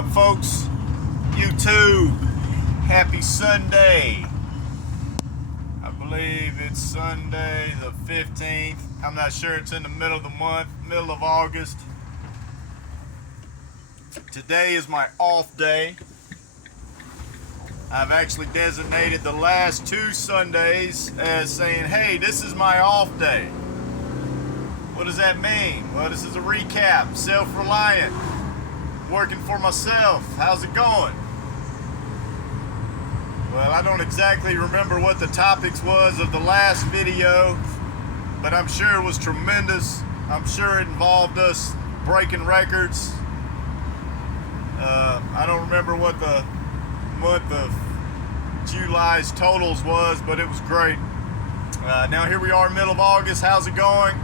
up, folks? YouTube, happy Sunday. I believe it's Sunday the 15th. I'm not sure, it's in the middle of the month, middle of August. Today is my off day. I've actually designated the last 2 Sundays as saying, hey, this is my off day. What does that mean? Well, this is a recap. Self-reliant. Working for myself. How's it going? Well, I don't exactly remember what the topics was of the last video, but I'm sure it was tremendous. I'm sure it involved us breaking records. I don't remember what the month of July's totals was, but it was great. Now here we are, middle of August. How's it going?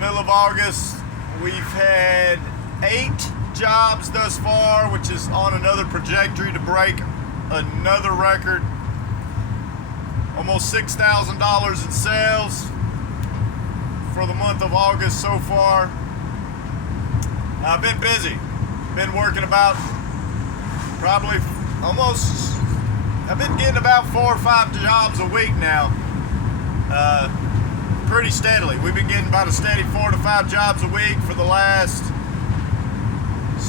Middle of August, we've had 8 jobs thus far, which is on another trajectory to break another record. Almost $6,000 in sales for the month of August so far. I've been busy. Been working about I've been getting about 4 or 5 jobs a week now. Pretty steadily. We've been getting about a steady 4 to 5 jobs a week for the last,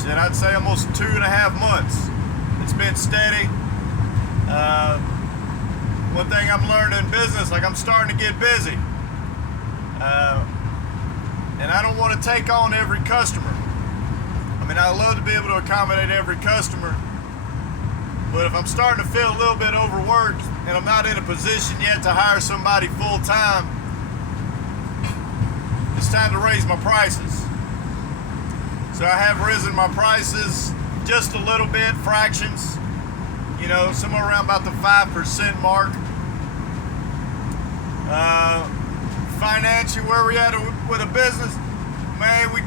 I'd say almost 2.5 months. It's been steady. One thing I'm learning in business, like I'm starting to get busy. And I don't want to take on every customer. I mean, I love to be able to accommodate every customer, but if I'm starting to feel a little bit overworked and I'm not in a position yet to hire somebody full-time, it's time to raise my prices. So I have risen my prices just a little bit, fractions, somewhere around about the 5% mark. Financially, where we at with a business, man, we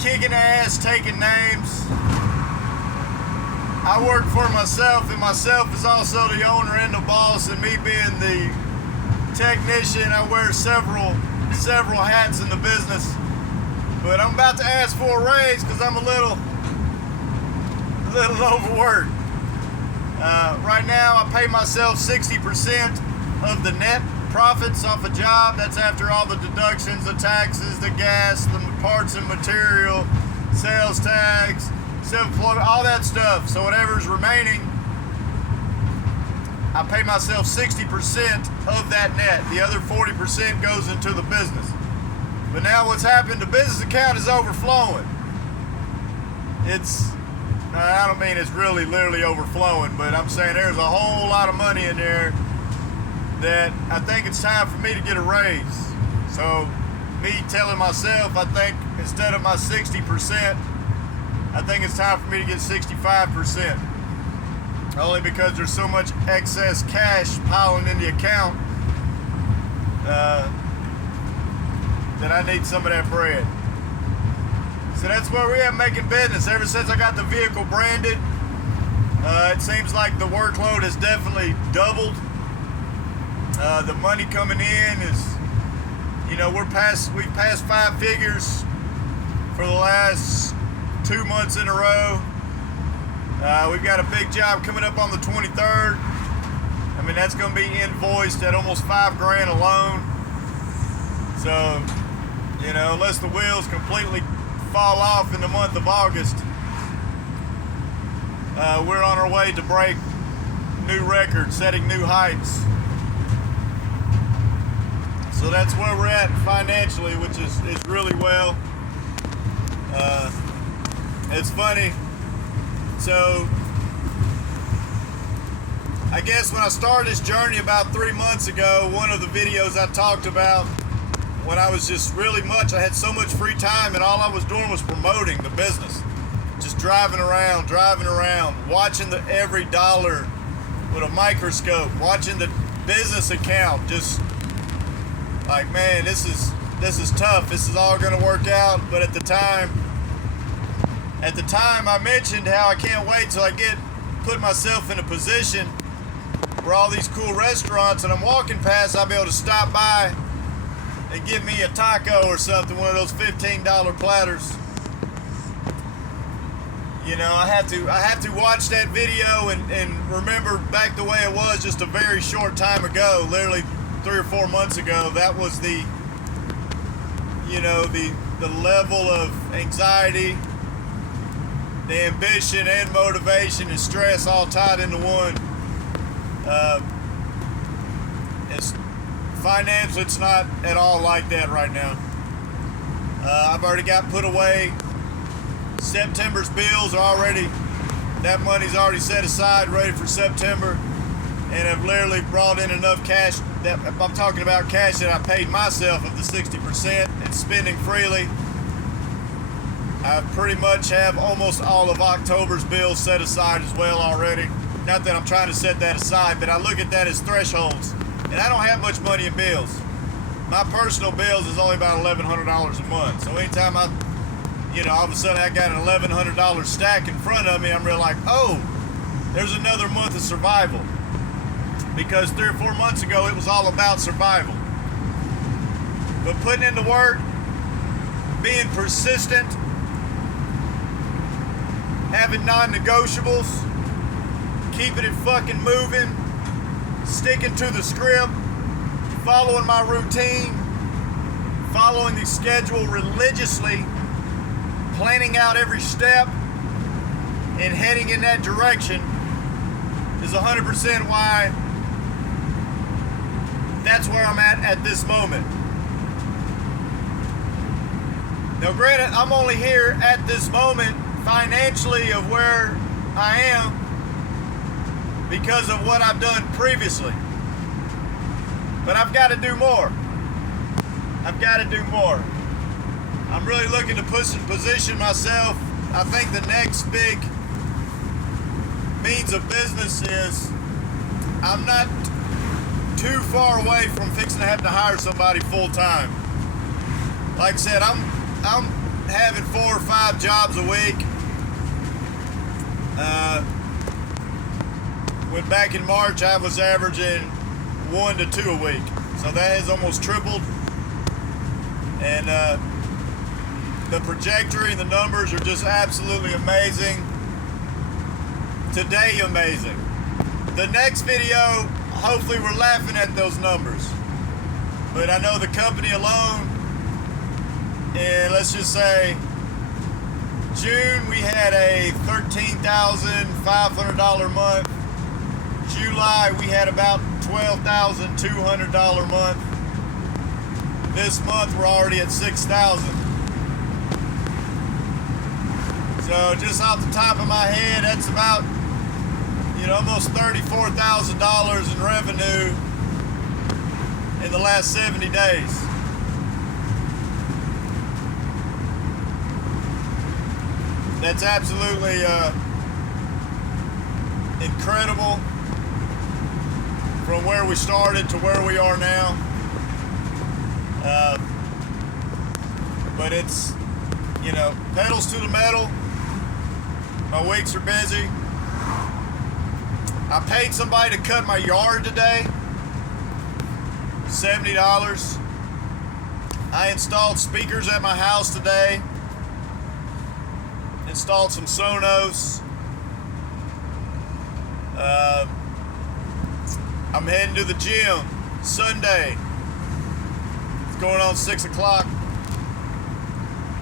kicking ass, taking names. I work for myself, and myself is also the owner and the boss, and me being the technician, I wear several hats in the business. But I'm about to ask for a raise because I'm a little overworked. Right now, I pay myself 60% of the net profits off a job. That's after all the deductions, the taxes, the gas, the parts and material, sales tax, self-employment, all that stuff. So whatever's remaining, I pay myself 60% of that net. The other 40% goes into the business. But now what's happened, the business account is overflowing. I don't mean it's really literally overflowing, but I'm saying there's a whole lot of money in there that I think it's time for me to get a raise. So me telling myself, I think instead of my 60%, I think it's time for me to get 65%. Only because there's so much excess cash piling in the account that I need some of that bread. So that's where we're at making business. Ever since I got the vehicle branded, it seems like the workload has definitely doubled. The money coming in is, we've passed 5 figures for the last 2 months in a row. We've got a big job coming up on the 23rd. I mean, that's going to be invoiced at almost $5,000 alone. So, unless the wheels completely fall off in the month of August, we're on our way to break new records, setting new heights. So that's where we're at financially, which is really well. It's funny. So I guess when I started this journey about 3 months ago, one of the videos I talked about when I was just I had so much free time and all I was doing was promoting the business. Just driving around, watching every dollar with a microscope, watching the business account, just like, man, this is tough. This is all going to work out. But at the time, I mentioned how I can't wait till I put myself in a position where all these cool restaurants that I'm walking past, I'll be able to stop by and give me a taco or something, one of those $15 platters. You know, I have to watch that video and remember back the way it was just a very short time ago, literally 3 or 4 months ago. That was the, you know, the level of anxiety, the ambition and motivation and stress all tied into one. It's financially, it's not at all like that right now. I've already got put away. September's bills are already, that money's already set aside, ready for September, and have literally brought in enough cash that, I'm talking about cash that I paid myself of the 60% and spending freely. I pretty much have almost all of October's bills set aside as well already. Not that I'm trying to set that aside, but I look at that as thresholds, and I don't have much money in bills. My personal bills is only about $1,100 a month, so anytime you know, all of a sudden I got an $1,100 stack in front of me, I'm real like, oh, there's another month of survival. Because 3 or 4 months ago, it was all about survival. But putting in the work, being persistent, having non-negotiables, keeping it fucking moving, sticking to the script, following my routine, following the schedule religiously, planning out every step and heading in that direction is 100% why that's where I'm at this moment. Now granted, I'm only here at this moment financially of where I am because of what I've done previously. But I've got to do more. I've got to do more. I'm really looking to position myself. I think the next big means of business is I'm not too far away from fixing to have to hire somebody full time. Like I said, I'm having 4 or 5 jobs a week. When back in March I was averaging 1 to 2 a week, so that has almost tripled. And the trajectory and the numbers are just absolutely amazing. Today, amazing. The next video, hopefully we're laughing at those numbers. But I know the company alone, and let's just say June we had a $13,500 a month. July we had about $12,200 a month. This month we're already at $6,000. So just off the top of my head, that's about, you know, almost $34,000 in revenue in the last 70 days. That's absolutely incredible from where we started to where we are now. But it's, you know, pedals to the metal. My weeks are busy. I paid somebody to cut my yard today, $70. I installed speakers at my house today. Installed some Sonos. I'm heading to the gym Sunday. It's going on 6 o'clock.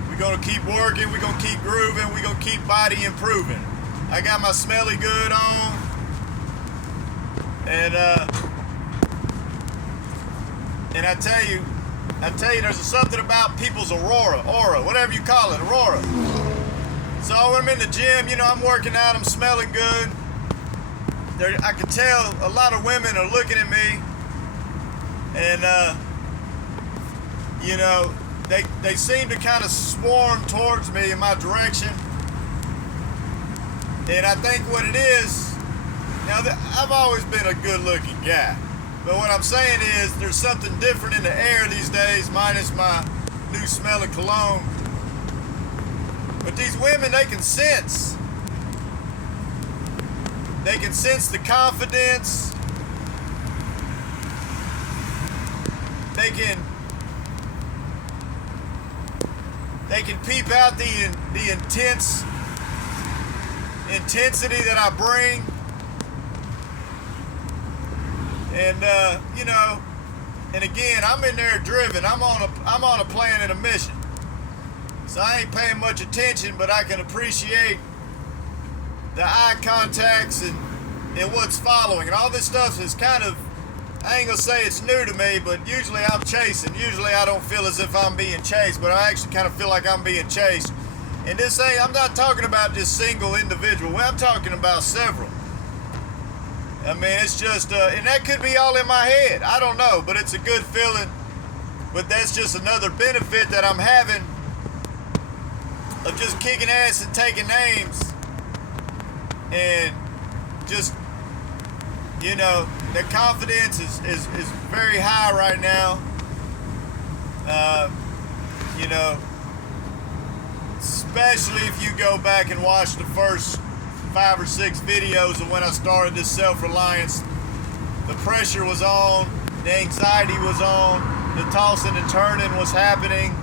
We're gonna keep working, we're gonna keep grooving, we're gonna keep body improving. I got my smelly good on. And I tell you, there's something about people's aura, whatever you call it, aurora. So when I'm in the gym, you know, I'm working out, I'm smelling good. I can tell a lot of women are looking at me, and you know, they seem to kind of swarm towards me in my direction. And I think what it is, now I've always been a good-looking guy, but what I'm saying is there's something different in the air these days, minus my new smelling cologne. But these women, they can sense. They can sense the confidence. They can peep out the intense intensity that I bring. And you know, and again, I'm in there driven. I'm on a plan and a mission. So I ain't paying much attention, but I can appreciate the eye contacts and what's following. And all this stuff is kind of, I ain't gonna say it's new to me, but usually I'm chasing. Usually I don't feel as if I'm being chased, but I actually kind of feel like I'm being chased. And this ain't, I'm not talking about just single individual. Well, I'm talking about several. I mean, it's just, and that could be all in my head. I don't know, but it's a good feeling. But that's just another benefit that I'm having of just kicking ass and taking names. And just, you know, the confidence is very high right now. You know, especially if you go back and watch the first 5 or 6 videos of when I started this self-reliance. The pressure was on, the anxiety was on, the tossing and turning was happening,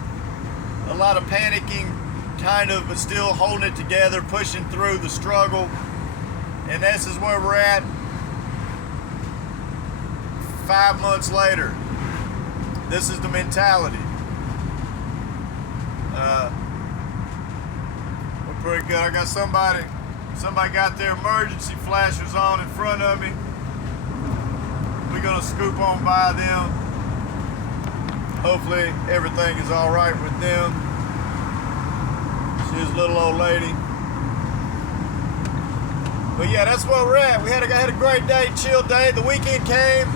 a lot of panicking, kind of, but still holding it together, pushing through the struggle. And this is where we're at 5 months later. This is the mentality. We're pretty good. I got somebody got their emergency flashers on in front of me. We're gonna scoop on by them. Hopefully everything is all right with them. She's a little old lady. But yeah, that's where we're at. I had a great day, chill day. The weekend came.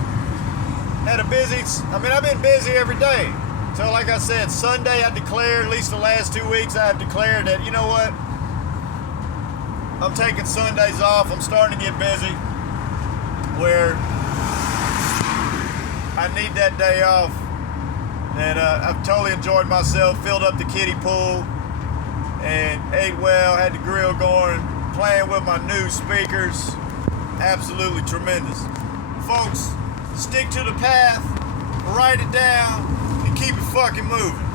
Had a busy, I've been busy every day. So like I said, Sunday I declared, at least the last 2 weeks I have declared that, you know what? I'm taking Sundays off. I'm starting to get busy where I need that day off. And I've totally enjoyed myself, filled up the kiddie pool and ate well, had the grill going, playing with my new speakers. Absolutely tremendous. Folks, stick to the path, write it down, and keep it fucking moving.